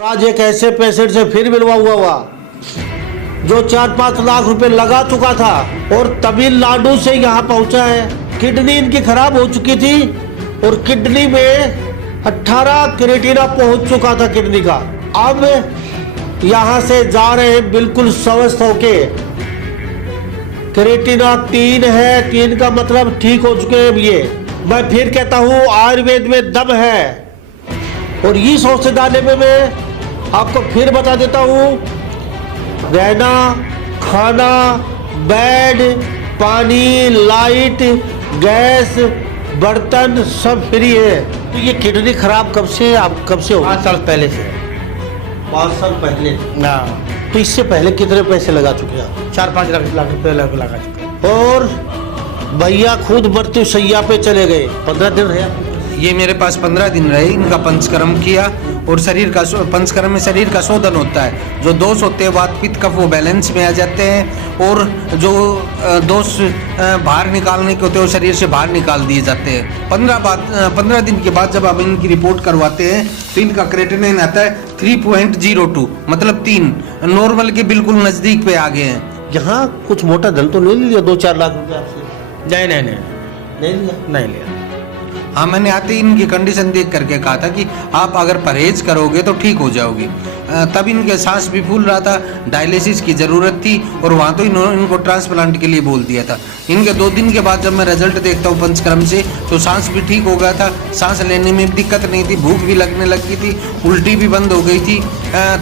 आज एक ऐसे पेशेंट से फिर मिलवा हुआ जो 4-5 लाख रुपए लगा चुका था और तमिलनाडु से यहाँ पहुंचा है। किडनी इनकी खराब हो चुकी थी और किडनी में 18 क्रिएटिना पहुंच चुका था किडनी का। अब यहाँ से जा रहे हैं बिल्कुल स्वस्थ होके। क्रिएटिना 3 है, 3 का मतलब ठीक हो चुके हैं ये। मैं फिर कहता हूँ आयुर्वेद में दम है और इस औषधालय में मैं आपको फिर बता देता हूँ, रहना, खाना, बेड, पानी, लाइट, गैस, बर्तन सब फ्री है। तो ये किडनी खराब कब से, आप कब से हो? 5 साल पहले से। 5 साल पहले। हाँ, तो इससे पहले कितने पैसे लगा चुके आप? 4-5 लाख रुपए लगा चुके। और भैया खुद मृत्यु शैया पे चले गए। 15 दिन रहे ये मेरे पास 15 दिन रहे। इनका पंचकर्म किया और शरीर का पंचकर्म में शरीर का शोधन होता है। जो दोष होते हैं वात पित्त कफ वो बैलेंस में आ जाते हैं और जो दोष बाहर निकालने के होते हैं वो शरीर से बाहर निकाल दिए जाते हैं। 15 दिन के बाद जब आप इनकी रिपोर्ट करवाते हैं तो इनका क्रेटिनिन आता है 3.02, मतलब 3, नॉर्मल के बिल्कुल नजदीक पे आ गए हैं। यहाँ कुछ मोटा धन तो नहीं लिया 2-4 लाख रुपए आपसे? नहीं नहीं लिया। हाँ, मैंने आते ही इनकी कंडीशन देख करके कहा था कि आप अगर परहेज करोगे तो ठीक हो जाओगे। तब इनके सांस भी फूल रहा था, डायलिसिस की ज़रूरत थी और वहाँ तो इनको ट्रांसप्लांट के लिए बोल दिया था। इनके 2 दिन के बाद जब मैं रिजल्ट देखता हूँ पंचकर्म से तो सांस भी ठीक हो गया था, सांस लेने में दिक्कत नहीं थी, भूख भी लगने लगी थी, उल्टी भी बंद हो गई थी।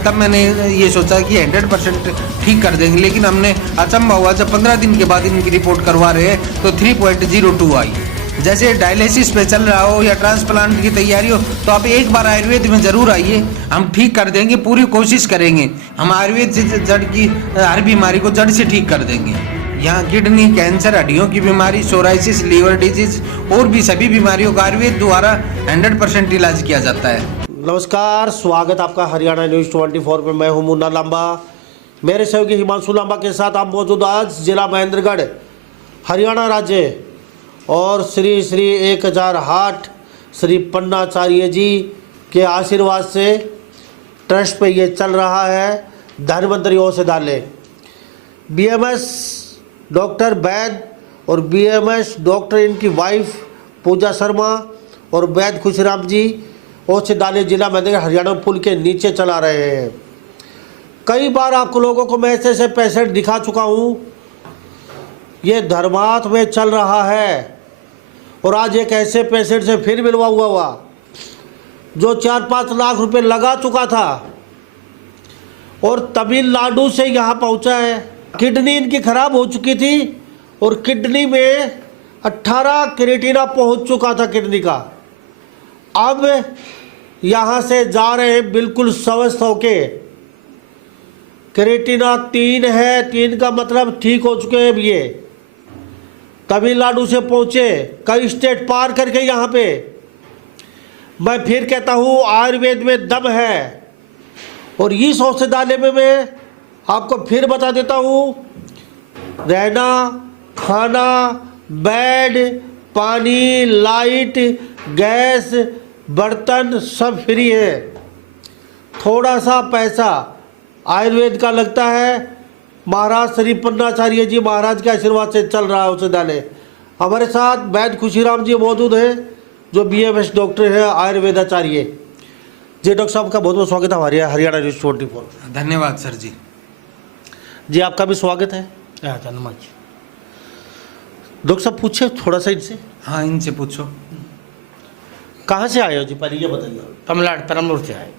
तब मैंने ये सोचा कि 100% ठीक कर देंगे। लेकिन हमने अचंभा हुआ जब 15 दिन के बाद इनकी रिपोर्ट करवा रहे हैं तो 3.02 आई। जैसे डायलिसिस पे चल रहा हो या ट्रांसप्लांट की तैयारी हो तो आप एक बार आयुर्वेद में ज़रूर आइए, हम ठीक कर देंगे, पूरी कोशिश करेंगे। हम आयुर्वेद से जड़ की हर बीमारी को जड़ से ठीक कर देंगे। यहाँ किडनी, कैंसर, हड्डियों की बीमारी, सोराइसिस, लीवर डिजीज और भी सभी बीमारियों का आयुर्वेद द्वारा 100% इलाज किया जाता है। नमस्कार, स्वागत आपका हरियाणा न्यूज़ 24 में। मैं हूँ मुन्ना लांबा, मेरे सहयोगी हिमांशु लांबा के साथ आप मौजूद आज जिला महेंद्रगढ़, हरियाणा राज्य। और श्री 1008 श्री पन्नाचार्य जी के आशीर्वाद से ट्रस्ट पे ये चल रहा है धन्वंतरी औषधालय। बीएमएस डॉक्टर वैद और बीएमएस डॉक्टर इनकी वाइफ पूजा शर्मा और वैद खुशीराम जी औषधालय जिला महेंद्रगढ़ हरियाणा पुल के नीचे चला रहे हैं। कई बार आपको लोगों को मैं ऐसे पेशेंट दिखा चुका हूँ। ये धर्मार्थ में चल रहा है और आज एक ऐसे पेशेंट से फिर मिलवा हुआ जो 4-5 लाख रुपए लगा चुका था और तमिलनाडु से यहाँ पहुँचा है। किडनी इनकी खराब हो चुकी थी और किडनी में 18 क्रिएटिना पहुँच चुका था किडनी का। अब यहाँ से जा रहे हैं बिल्कुल स्वस्थ होके। क्रिएटिना 3 है, 3 का मतलब ठीक हो चुके हैं ये। तमिलनाडु से पहुँचे, कई स्टेट पार करके यहाँ पे। मैं फिर कहता हूँ आयुर्वेद में दम है और इस औषधालय में मैं आपको फिर बता देता हूँ, रहना, खाना, बेड, पानी, लाइट, गैस, बर्तन सब फ्री है। थोड़ा सा पैसा आयुर्वेद का लगता है। महाराज श्री पन्नाचार्य जी महाराज के आशीर्वाद से चल रहा है औषधालय। हमारे साथ वैद खुशीराम जी मौजूद हैं जो बीएमएस डॉक्टर हैं, आयुर्वेदाचार्य जी। डॉक्टर साहब का बहुत बहुत स्वागत है हमारे हरियाणा न्यूज़ 24। धन्यवाद सर जी। जी आपका भी स्वागत है। धन्यवाद। डॉक्टर साहब पूछे थोड़ा सा इनसे। हाँ, इनसे पूछो। कहाँ से आए हो जी, पहले ये बताइए। तमिलनाडु परमलूर से आए।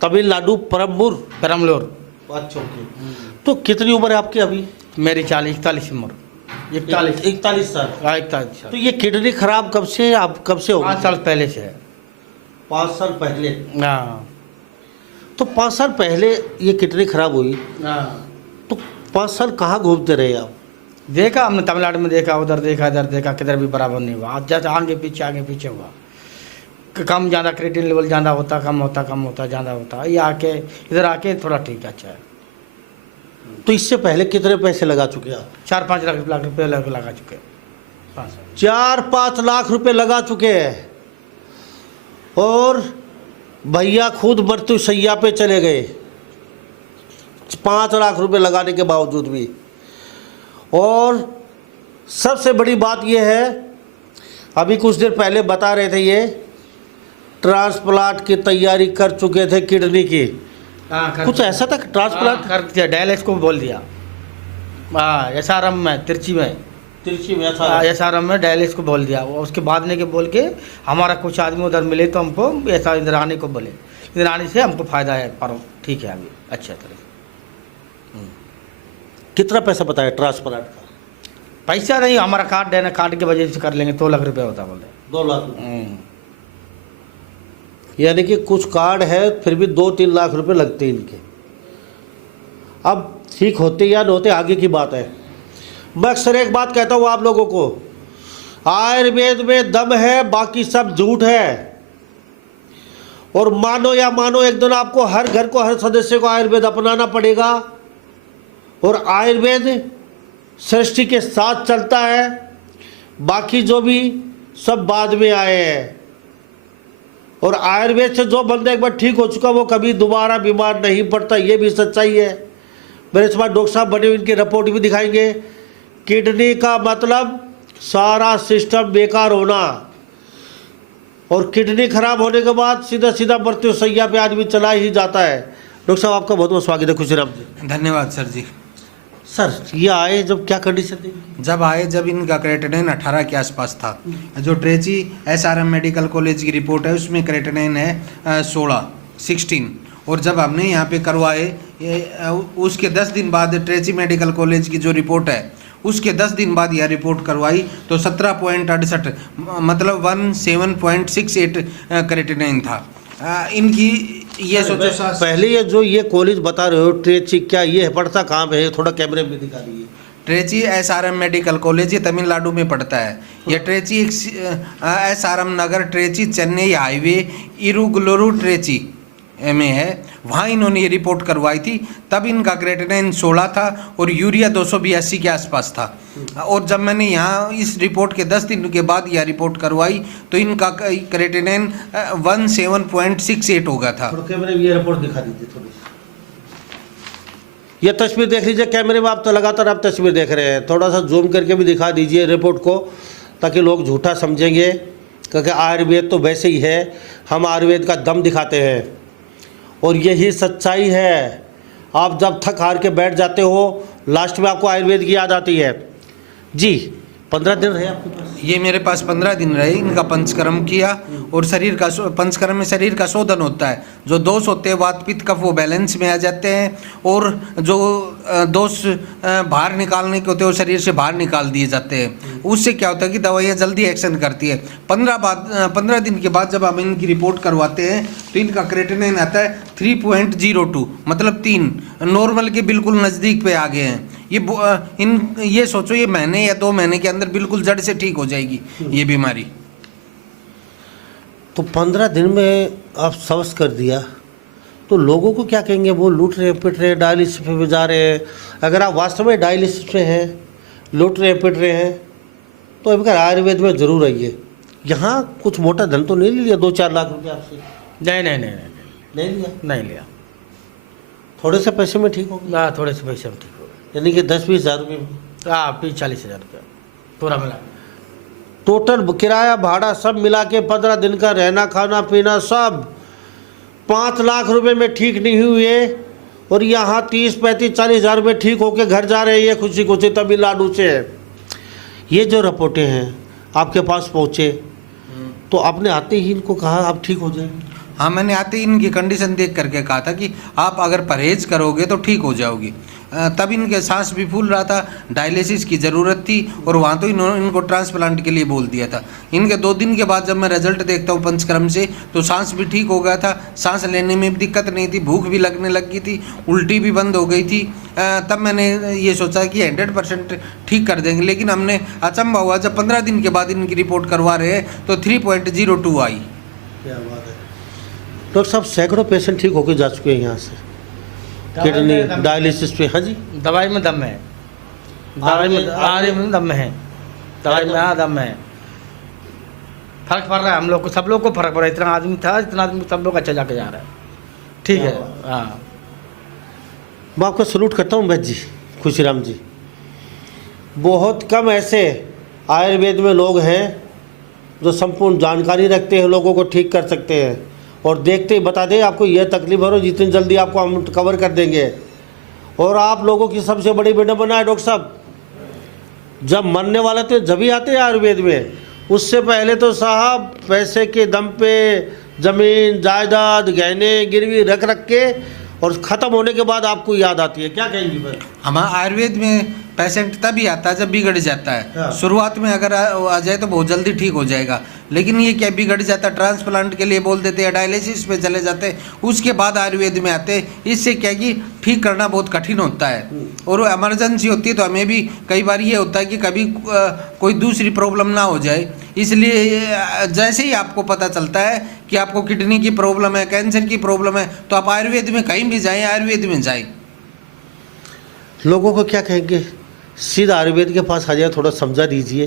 तमिलनाडु परमलूर। अच्छा, ओके। तो कितनी उम्र है आपकी अभी? मेरी 41 उम्र। 41 साल। 41 साल। तो ये किडनी खराब कब से, आप कब से हो? 5 साल पहले से है। 5 साल पहले। हाँ। तो 5 साल पहले ये किडनी खराब हुई हाँ। तो 5 साल कहाँ घूमते रहे आप? देखा हमने, तमिलनाडु में देखा, उधर देखा, इधर देखा, किधर भी बराबर नहीं हुआ। आज जैसे आगे पीछे हुआ, कम ज़्यादा क्रिएटिन लेवल ज़्यादा होता, कम होता ज़्यादा होता। ये आके इधर आके थोड़ा ठीक अच्छा है। तो इससे पहले कितने पैसे लगा चुके आप? 4-5 लाख रुपए लगा चुके। 4-5 लाख रुपए लगा चुके हैं और भैया खुद मृत्यु शैया पे चले गए 5 लाख रुपए लगाने के बावजूद भी। और सबसे बड़ी बात यह है, अभी कुछ देर पहले बता रहे थे ये ट्रांसप्लांट की तैयारी कर चुके थे किडनी की। कुछ ऐसा था ट्रांसप्लांट कर दिया, डायलिसिस को बोल दिया। SRM में तिरची में SRM में डायलिसिस को बोल दिया। उसके बाद ने के बोल के हमारा कुछ आदमी उधर मिले तो हमको ऐसा इधर आने को बोले, इधर आने से हमको फ़ायदा है, पर ठीक है अभी अच्छा तरह से। कितना पैसा बताया ट्रांसप्लांट का? पैसा नहीं, हमारा कार्ड देना, कार्ड की वजह से कर लेंगे, 2 लाख रुपये होता बोले। 2 लाख यानी कि कुछ कार्ड है फिर भी 2-3 लाख रुपए लगते हैं इनके। अब ठीक होते या न होते आगे की बात है। मैं अक्सर एक बात कहता हूँ आप लोगों को, आयुर्वेद में दम है, बाकी सब झूठ है। और मानो या मानो एक दिन आपको हर घर को, हर सदस्य को आयुर्वेद अपनाना पड़ेगा। और आयुर्वेद सृष्टि के साथ चलता है, बाकी जो भी सब बाद में आए हैं। और आयुर्वेद से जो बंदा एक बार ठीक हो चुका वो कभी दोबारा बीमार नहीं पड़ता, ये भी सच्चाई है। मेरे इस बार डॉक्टर साहब बने हुए, इनकी रिपोर्ट भी दिखाएंगे। किडनी का मतलब सारा सिस्टम बेकार होना, और किडनी खराब होने के बाद सीधा सीधा मृत्यु शैया पे आदमी चला ही जाता है। डॉक्टर साहब आपका बहुत बहुत स्वागत है। खुशीराम जी। धन्यवाद सर जी। सर ये आए जब क्या कंडीशन थी? जब इनका क्रेटिनिन 18 के आसपास था। जो ट्रेची SRM मेडिकल कॉलेज की रिपोर्ट है उसमें क्रेटिनिन है 16। और जब हमने यहाँ पे करवाए उसके 10 दिन बाद ट्रेची मेडिकल कॉलेज की जो रिपोर्ट है उसके 10 दिन बाद यह रिपोर्ट करवाई तो 17.68 मतलब 17.68 क्रेटिनिन था। इनकी ये सोचो पहले ये जो ये कॉलेज बता रहे हो ट्रेची, क्या ये पड़ता कहाँ पे है? थोड़ा कैमरे में दिखा दीजिए। ट्रेची SRM मेडिकल कॉलेज ये तमिलनाडु में पड़ता है। यह ट्रेची एक SRM नगर ट्रेची चेन्नई हाईवे इरुगुलुरु ट्रेची में है। वहाँ इन्होंने ये रिपोर्ट करवाई थी। तब इनका क्रेटिनिन 16 था और यूरिया 282 के आसपास था। और जब मैंने यहाँ इस रिपोर्ट के 10 दिन के बाद यह रिपोर्ट करवाई तो इनका क्रेटिनिन 17.68 हो गया था। कैमरे में ये रिपोर्ट दिखा दीजिए थोड़ी। ये तस्वीर देख लीजिए कैमरे में, आप तो लगातार आप तस्वीर देख रहे हैं। थोड़ा सा जूम करके भी दिखा दीजिए रिपोर्ट को, ताकि लोग झूठा समझेंगे। क्योंकि आयुर्वेद तो वैसे ही है, हम आयुर्वेद का दम दिखाते हैं और यही सच्चाई है। आप जब थक हार के बैठ जाते हो, लास्ट में आपको आयुर्वेद की याद आती है। जी 15 दिन रहे आपके पास? ये मेरे पास 15 दिन रहे। इनका पंचकर्म किया और शरीर का पंचकर्म में शरीर का शोधन होता है। जो दोष होते हैं वात पित्त कफ वो बैलेंस में आ जाते हैं, और जो दोष बाहर निकालने के होते हैं वो शरीर से बाहर निकाल दिए जाते हैं। उससे क्या होता है कि दवाइयाँ जल्दी एक्शन करती है। 15 दिन के बाद जब हम इनकी रिपोर्ट करवाते हैं तो इनका क्रेटिनिन आता है 3.02 मतलब 3, नॉर्मल के बिल्कुल नज़दीक पे आ गए हैं। ये सोचो ये महीने या 2 महीने के अंदर बिल्कुल जड़ से ठीक हो जाएगी ये बीमारी। तो 15 दिन में आप स्वस्थ कर दिया तो लोगों को क्या कहेंगे? वो लूट रहे पिट रहे, डायलिसिस पे भी जा रहे हैं। अगर आप वास्तव में डायलिसिस पे हैं, लूट रहे पिट रहे हैं, तो अगर आयुर्वेद में ज़रूर आइए। यहाँ कुछ मोटा धन तो नहीं लिया 2-4 लाख रुपये आपसे? नहीं लिया। थोड़े से पैसे में ठीक हो गया? थोड़े से पैसे में ठीक हो गए, यानी कि 10-20 हज़ार रुपये में? 40,000 रुपये पूरा मिला। टोटल किराया भाड़ा सब मिला के 15 दिन का रहना खाना पीना सब 5 लाख रुपए में ठीक नहीं हुए। और यहाँ 30-35-40 हज़ार रुपये ठीक होके घर जा रहे हैं ये खुशी खुशी तमिलनाडु से। ये जो रिपोर्टें हैं आपके पास पहुँचे तो आपने आते ही इनको कहा आप ठीक हो जाए? हाँ, मैंने आते ही इनकी कंडीशन देख करके कहा था कि आप अगर परहेज करोगे तो ठीक हो जाओगी। तब इनके सांस भी फूल रहा था, डायलिसिस की ज़रूरत थी, और वहाँ तो इनको ट्रांसप्लांट के लिए बोल दिया था। इनके 2 दिन के बाद जब मैं रिजल्ट देखता हूँ पंचकर्म से तो सांस भी ठीक हो गया था, सांस लेने में भी दिक्कत नहीं थी, भूख भी लगने लग गई थी, उल्टी भी बंद हो गई थी। तब मैंने ये सोचा कि 100% ठीक कर देंगे। लेकिन हमने अचंभा हुआ जब 15 दिन के बाद इनकी रिपोर्ट करवा रहे हैं तो 3.02 आई। क्या बात है डॉक्टर साहब, सैकड़ों पेशेंट ठीक होकर जा चुके हैं यहाँ से किडनी डायलिसिस पे। हाँ जी, दवाई में दम है, दवाई में दम है, दवाई में दम है। फर्क पड़ रहा है हम लोग को, सब लोग को फर्क पड़ रहा है। इतना आदमी था, इतना आदमी सब लोग अच्छा जाके जा रहा है। ठीक है। हाँ, मैं आपको सलूट करता हूँ वैद्य जी, खुशीराम जी। बहुत कम ऐसे आयुर्वेद में लोग हैं जो संपूर्ण जानकारी रखते हैं, लोगों को ठीक कर सकते हैं और देखते ही बता दें आपको यह तकलीफ है, जितनी जल्दी आपको हम कवर कर देंगे। और आप लोगों की सबसे बड़ी विडंबना है डॉक्टर साहब, जब मरने वाला तो जब ही आते हैं आयुर्वेद में, उससे पहले तो साहब पैसे के दम पे ज़मीन जायदाद गहने गिरवी रख रख के, और ख़त्म होने के बाद आपको याद आती है। क्या कहेंगी फिर? हमारा आयुर्वेद में पेशेंट तभी आता है जब बिगड़ जाता है। हाँ। शुरुआत में अगर आ जाए तो बहुत जल्दी ठीक हो जाएगा, लेकिन ये क्या बिगड़ जाता है, ट्रांसप्लांट के लिए बोल देते हैं, डायलिसिस पे चले जाते हैं, उसके बाद आयुर्वेद में आते हैं। इससे क्या कि ठीक करना बहुत कठिन होता है और इमरजेंसी होती है। तो हमें भी कई बार ये होता है कि कभी कोई दूसरी प्रॉब्लम ना हो जाए, इसलिए जैसे ही आपको पता चलता है कि आपको किडनी की प्रॉब्लम है, कैंसर की प्रॉब्लम है, तो आप आयुर्वेद में कहीं भी जाएँ, आयुर्वेद में जाएँ। लोगों को क्या कहेंगे? सीधा आयुर्वेद के पास आ जाए, थोड़ा समझा दीजिए,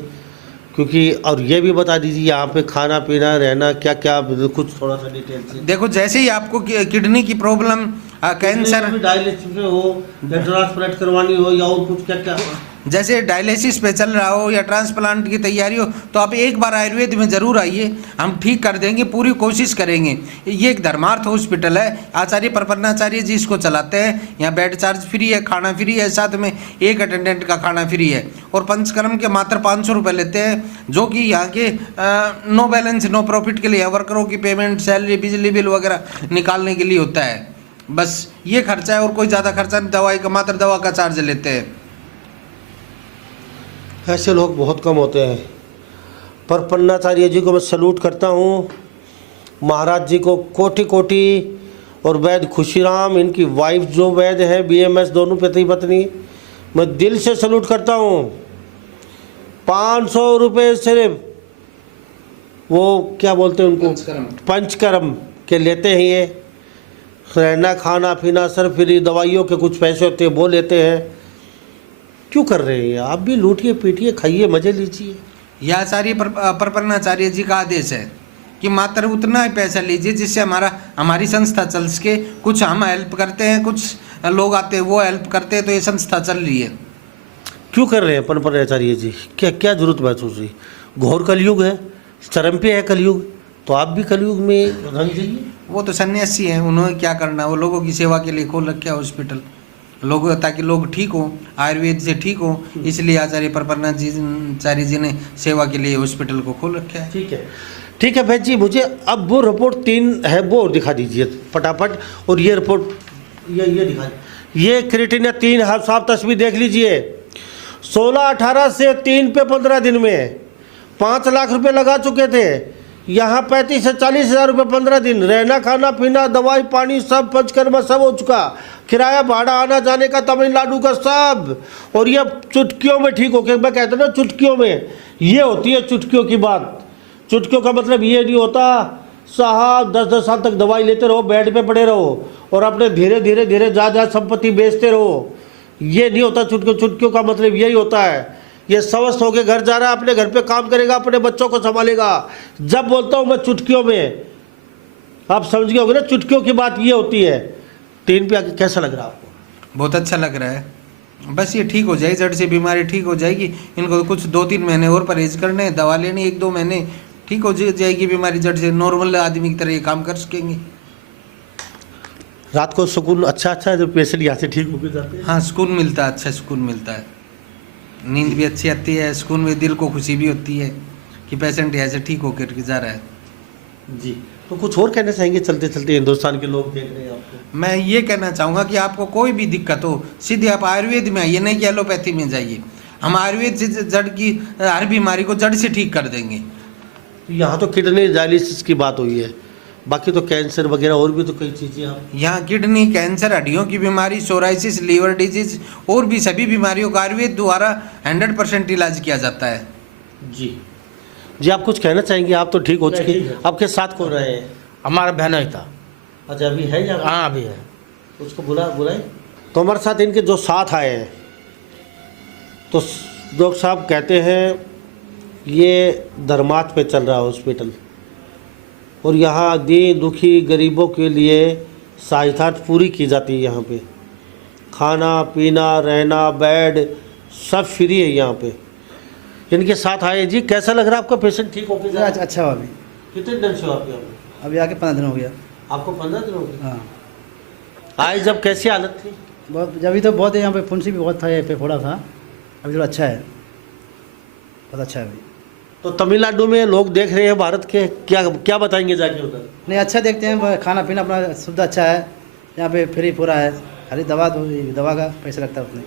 क्योंकि और ये भी बता दीजिए यहाँ पे खाना पीना रहना क्या क्या, कुछ थोड़ा सा डिटेल से। देखो, जैसे ही आपको किडनी की प्रॉब्लम, कैंसर, डायलिसिस हो या ट्रांसप्लांट करवानी हो या और कुछ क्या क्या, जैसे डायलिसिस पे चल रहा हो या ट्रांसप्लांट की तैयारी हो, तो आप एक बार आयुर्वेद में ज़रूर आइए, हम ठीक कर देंगे, पूरी कोशिश करेंगे। ये एक धर्मार्थ हॉस्पिटल है, आचार्य प्रपन्नाचार्य जी इसको चलाते हैं। यहाँ बेड चार्ज फ्री है, खाना फ्री है, साथ में एक अटेंडेंट का खाना फ्री है, और पंचकर्म के मात्र 500 रुपये लेते हैं, जो कि यहाँ के नो बैलेंस नो प्रॉफिट के लिए वर्करों की पेमेंट, सैलरी, बिजली बिल वगैरह निकालने के लिए होता है। बस ये खर्चा है और कोई ज़्यादा खर्चा नहीं, दवाई का मात्र दवा का चार्ज लेते हैं। ऐसे लोग बहुत कम होते हैं। पर पन्नाचार्य जी को मैं सलूट करता हूँ, महाराज जी को कोटि कोटि, और वैद्य खुशीराम, इनकी वाइफ जो वैद्य है, BMS, दोनों पति पत्नी, मैं दिल से सलूट करता हूँ। 500 रुपये सिर्फ वो क्या बोलते हैं उनको, पंचकर्म के लेते हैं। ये रहना खाना पीना सर फ्री, दवाइयों के कुछ पैसे होते हैं वो लेते हैं। क्यों कर रहे हैं? आप भी लूटिए पीटिए, खाइए, मजे लीजिए। यह आचार्य प्रपन्नाचार्य जी का आदेश है कि मात्र उतना ही पैसा लीजिए जिससे हमारी संस्था चल सके। कुछ हम हेल्प करते हैं, कुछ लोग आते हैं वो हेल्प करते हैं, तो ये संस्था चल रही है। क्यों कर रहे हैं पन्नाचार्य जी? क्या क्या जरूरत महसूस हुई? घोर कलयुग है, चरम पे है कलयुग, तो आप भी कलयुग में रंग जाइए। वो तो सन्यासी हैं, उन्होंने क्या करना, वो लोगों की सेवा के लिए खोल रखे हॉस्पिटल, लोग ताकि लोग ठीक हो, आयुर्वेद से ठीक हो, इसलिए आचार्य प्रपन्नाचार्य जी ने सेवा के लिए हॉस्पिटल को खोल रखा है। ठीक है, ठीक है भाई जी, मुझे अब वो रिपोर्ट 3 है वो दिखा दीजिए फटाफट, और ये रिपोर्ट ये दिखा दीजिए। ये क्रिएटिनिन 3 साफ तस्वीर देख लीजिए। 16-18 से 3 पे 15 दिन में 5 लाख रुपए लगा चुके थे। यहाँ 35 से 40 हज़ार रुपये 15 दिन, रहना खाना पीना दवाई पानी सब पंचकर्मा सब हो चुका, किराया भाड़ा आना जाने का तमिलनाडु का सब, और ये चुटकियों में ठीक हो गया। मैं कहता ना चुटकियों में, ये होती है चुटकियों की बात। चुटकियों का मतलब ये नहीं होता साहब 10-10 साल तक दवाई लेते रहो, बेड पे पड़े रहो और अपने धीरे धीरे धीरे जा संपत्ति बेचते रहो, ये नहीं होता चुटकियों। चुटकियों का मतलब यही होता है, ये स्वस्थ होके घर जा रहा है, अपने घर पे काम करेगा, अपने बच्चों को संभालेगा। जब बोलता हूँ मैं चुटकियों में, आप समझ गए होंगे ना, चुटकियों की बात ये होती है। 3 पे आके कैसा लग रहा है आपको? बहुत अच्छा लग रहा है। बस ये ठीक हो जाएगी, जड़ से बीमारी ठीक हो जाएगी। इनको कुछ 2-3 महीने और परहेज करने, दवा लेनी 1-2 महीने, ठीक हो जाएगी बीमारी जड़ से, नॉर्मल आदमी की तरह ये काम कर सकेंगे। रात को सुकून अच्छा है जब पेशेंट यहाँ से ठीक होकर जाते हैं। हाँ, सुकून मिलता है, अच्छा सुकून मिलता है, नींद भी अच्छी आती है, सुकून में दिल को खुशी भी होती है कि पेशेंट यहाँ से ठीक होकर जा रहा है। जी, तो कुछ और कहना चाहेंगे चलते चलते, हिंदुस्तान के लोग देख रहे हैं आपको? मैं ये कहना चाहूँगा कि आपको कोई भी दिक्कत हो, सीधे आप आयुर्वेद में आइए, नहीं कि एलोपैथी में जाइए। हम आयुर्वेद से जड़ की हर बीमारी को जड़ से ठीक कर देंगे। यहाँ तो किडनी डायलिसिस की बात हुई है, बाकी तो कैंसर वगैरह और भी तो कई चीज़ें आप यहाँ किडनी, कैंसर, हड्डियों की बीमारी, सोराइसिस, लीवर डिजीज और भी सभी बीमारियों का आयुर्वेद द्वारा 100% इलाज किया जाता है। जी जी, आप कुछ कहना चाहेंगे? आप तो ठीक हो चुके हैं, आपके साथ कौन रहे हैं? हमारा बहन ही था। अच्छा, अभी है या? हाँ, अभी है। उसको बुलाए। तो हमारे साथ इनके जो साथ आए हैं, तो डॉक्टर साहब कहते हैं ये धर्मार्थ पे चल रहा है हॉस्पिटल, और यहाँ दीन दुखी गरीबों के लिए सहायता पूरी की जाती है। यहाँ पे खाना पीना रहना बेड सब फ्री है यहाँ पे। इनके साथ आए जी, कैसा लग रहा है आपका? पेशेंट ठीक हो गया? अच्छा हुआ अभी। कितने दिन से हो आप यहाँ पे? अभी आके 15 दिन हो गया। आपको 15 दिन हो गए? हाँ आए जब कैसी हालत थी? बहुत, अभी तो बहुत यहाँ पे फुंसी भी बहुत था, यहाँ पे फोड़ा था। अभी थोड़ा अच्छा है, बहुत अच्छा है अभी। तो तमिलनाडु में लोग देख रहे हैं भारत के, क्या क्या बताएंगे जाके उधर? नहीं अच्छा देखते हैं, खाना पीना अपना सुविधा अच्छा है यहाँ पे, फ्री पूरा है, खाली दवा का पैसा लगता है उसमें।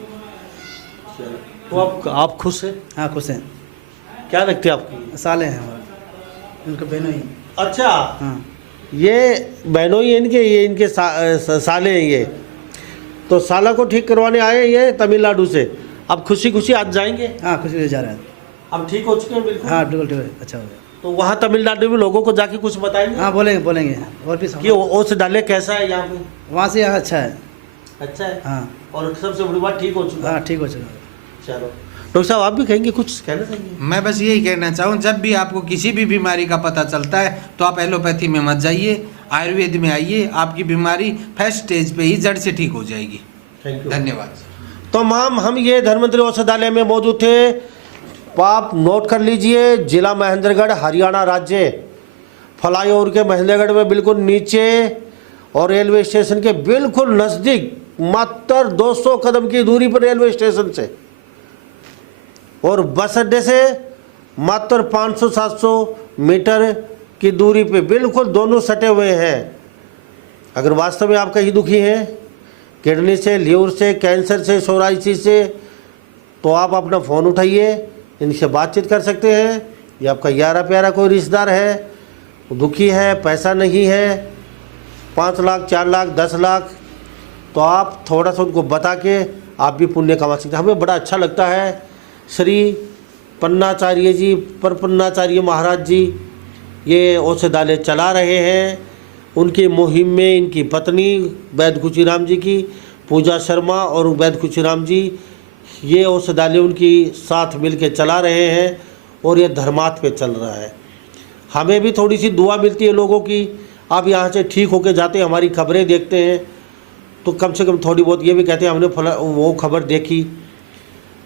तो आप खुश हैं? हाँ खुश हैं। क्या लगती है आपकी? साले हैं हमारा, उनके बहनों ही। अच्छा, हाँ ये बहनों ही इनके, ये इनके साले हैं ये। तो साला को ठीक करवाने आए ये तमिलनाडु से। अब खुशी खुशी आज जाएंगे? हाँ खुशी से जा रहे हैं। अब ठीक हो चुके हैं बिल्कुल? हाँ बिल्कुल अच्छा हो गया। तो वहाँ तमिलनाडु में लोगों को जाके कुछ बताएंगे? हाँ बोलेंगे और भी कि ओस डाले कैसा है यहाँ पे? वहाँ से यहाँ अच्छा है। अच्छा है। हाँ और सबसे बड़ी बात ठीक हो चुका है? हाँ ठीक हो चुका। चलो डॉक्टर साहब, आप भी कहेंगे कुछ कहना चाहेंगे? मैं बस यही कहना चाहूँ, जब भी आपको किसी भी बीमारी का पता चलता है तो आप एलोपैथी में मत जाइए, आयुर्वेद में आइए। आपकी बीमारी फर्स्ट स्टेज पे ही जड़ से ठीक हो जाएगी। थैंक यू, धन्यवाद। तो मैम हम ये धन्वंतरी औषधालय में मौजूद थे, तो आप नोट कर लीजिए, जिला महेंद्रगढ़ हरियाणा राज्य, फ्लाईओवर के महेंद्रगढ़ में बिल्कुल नीचे और रेलवे स्टेशन के बिल्कुल नज़दीक, मात्र 200 कदम की दूरी पर रेलवे स्टेशन से, और बस अड्डे से मात्र 500-700 मीटर की दूरी पे बिल्कुल दोनों सटे हुए हैं। अगर वास्तव में आप कहीं दुखी हैं, किडनी से, लीवर से, कैंसर से, सोराइसिस से, तो आप अपना फ़ोन उठाइए, इनसे बातचीत कर सकते हैं। ये आपका यारा प्यारा कोई रिश्तेदार है, दुखी है, पैसा नहीं है, 5 लाख 4 लाख 10 लाख, तो आप थोड़ा सा उनको बता के आप भी पुण्य कमा सकते हैं। हमें बड़ा अच्छा लगता है। श्री पन्नाचार्य जी, परपन्नाचार्य महाराज जी ये औषधालय चला रहे हैं। उनकी मुहिम में इनकी पत्नी वैद्य खुशीराम जी की, पूजा शर्मा और वैद्य खुशीराम जी, ये औषधालय उनकी साथ मिलके चला रहे हैं, और ये धर्मार्थ पे चल रहा है। हमें भी थोड़ी सी दुआ मिलती है लोगों की। आप यहाँ से ठीक होके जाते हैं, हमारी खबरें देखते हैं, तो कम से कम थोड़ी बहुत ये भी कहते हैं हमने वो खबर देखी,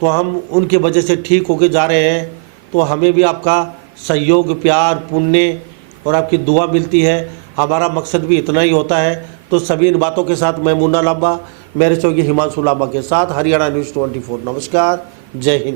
तो हम उनकी वजह से ठीक होके जा रहे हैं। तो हमें भी आपका सहयोग, प्यार, पुण्य और आपकी दुआ मिलती है। हमारा मकसद भी इतना ही होता है। तो सभी इन बातों के साथ मैं मुन्ना लांबा, मेरे सहयोगी हिमांशु लांबा के साथ हरियाणा न्यूज़ 24। नमस्कार, जय हिंद।